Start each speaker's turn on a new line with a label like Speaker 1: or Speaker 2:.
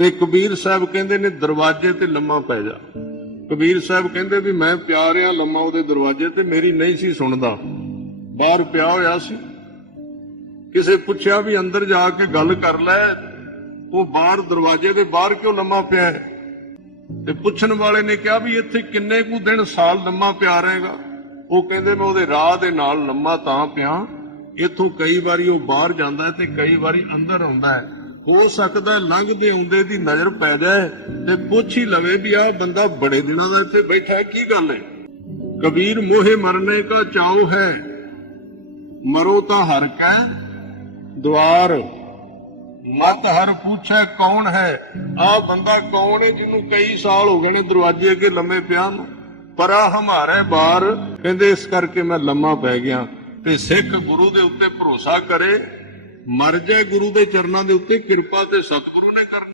Speaker 1: ਤੇ ਕਬੀਰ ਸਾਹਿਬ ਕਹਿੰਦੇ ਨੇ ਦਰਵਾਜ਼ੇ ਤੇ ਲੰਮਾ ਪੈ ਜਾ। ਕਬੀਰ ਸਾਹਿਬ ਕਹਿੰਦੇ ਵੀ ਮੈਂ ਪਿਆ ਰਿਆ ਲੰਮਾ ਉਹਦੇ ਦਰਵਾਜ਼ੇ ਤੇ, ਮੇਰੀ ਨਹੀਂ ਸੀ ਸੁਣਦਾ। ਬਾਹਰ ਪਿਆ ਹੋਇਆ ਸੀ। ਕਿਸੇ ਪੁੱਛਿਆ ਵੀ ਅੰਦਰ ਜਾ ਕੇ ਗੱਲ ਕਰ ਲੈ, ਉਹ ਬਾਹਰ ਦਰਵਾਜ਼ੇ ਦੇ ਬਾਹਰ ਕਿਉਂ ਲੰਮਾ ਪਿਆ ਹੈ? ਤੇ ਪੁੱਛਣ ਵਾਲੇ ਨੇ ਕਿਹਾ ਵੀ ਇੱਥੇ ਕਿੰਨੇ ਕੁ ਦਿਨ ਸਾਲ ਲੰਮਾ ਪਿਆ ਰਹੇਗਾ? ਉਹ ਕਹਿੰਦੇ ਮੈਂ ਉਹਦੇ ਰਾਹ ਦੇ ਨਾਲ ਲੰਮਾ ਤਾਂ ਪਿਆ। ਇੱਥੋਂ ਕਈ ਵਾਰੀ ਉਹ ਬਾਹਰ ਜਾਂਦਾ ਤੇ ਕਈ ਵਾਰੀ ਅੰਦਰ ਆਉਂਦਾ ਹੈ। ਹੋ ਸਕਦਾ ਲੰਘਦੇ ਆਉਂਦੇ ਦੀ ਨਜ਼ਰ ਪੈ ਜਾਏ ਤੇ ਪੁੱਛ ਹੀ ਲਵੇ ਵੀ ਆਹ ਬੰਦਾ ਬੜੇ ਦਿਨਾਂ ਦਾ ਇੱਥੇ ਬੈਠਾ ਕੀ ਗੱਲ ਹੈ? ਕਬੀਰ ਮੋਹੇ ਮਰਨੇ ਕਾ ਚਾਉ ਹੈ, ਮਰੋ ਤਾਂ ਹਰ ਕੈ ਦੁਆਰ ਮਤ ਹਰ ਪੁੱਛੇ ਕੌਣ ਹੈ? ਆਹ ਬੰਦਾ ਕੌਣ ਹੈ ਜਿਹਨੂੰ ਕਈ ਸਾਲ ਹੋ ਗਏ ਨੇ ਦਰਵਾਜ਼ੇ ਅੱਗੇ ਲੰਮੇ ਪਿਆ ਨੂੰ? ਪਰ ਪਰਾ ਹਮਾਰੇ ਬਾਰ, ਕਹਿੰਦੇ ਇਸ ਕਰਕੇ ਮੈਂ ਲੰਮਾ ਪੈ ਗਿਆ ਤੇ ਸਿੱਖ ਗੁਰੂ ਦੇ ਉੱਤੇ ਭਰੋਸਾ ਕਰੇ। ਮਰ ਜਾਏ ਗੁਰੂ ਦੇ ਚਰਨਾਂ ਦੇ ਉੱਤੇ ਕਿਰਪਾ ਤੇ ਸਤਿਗੁਰੂ ਨੇ ਕਰਨੀ।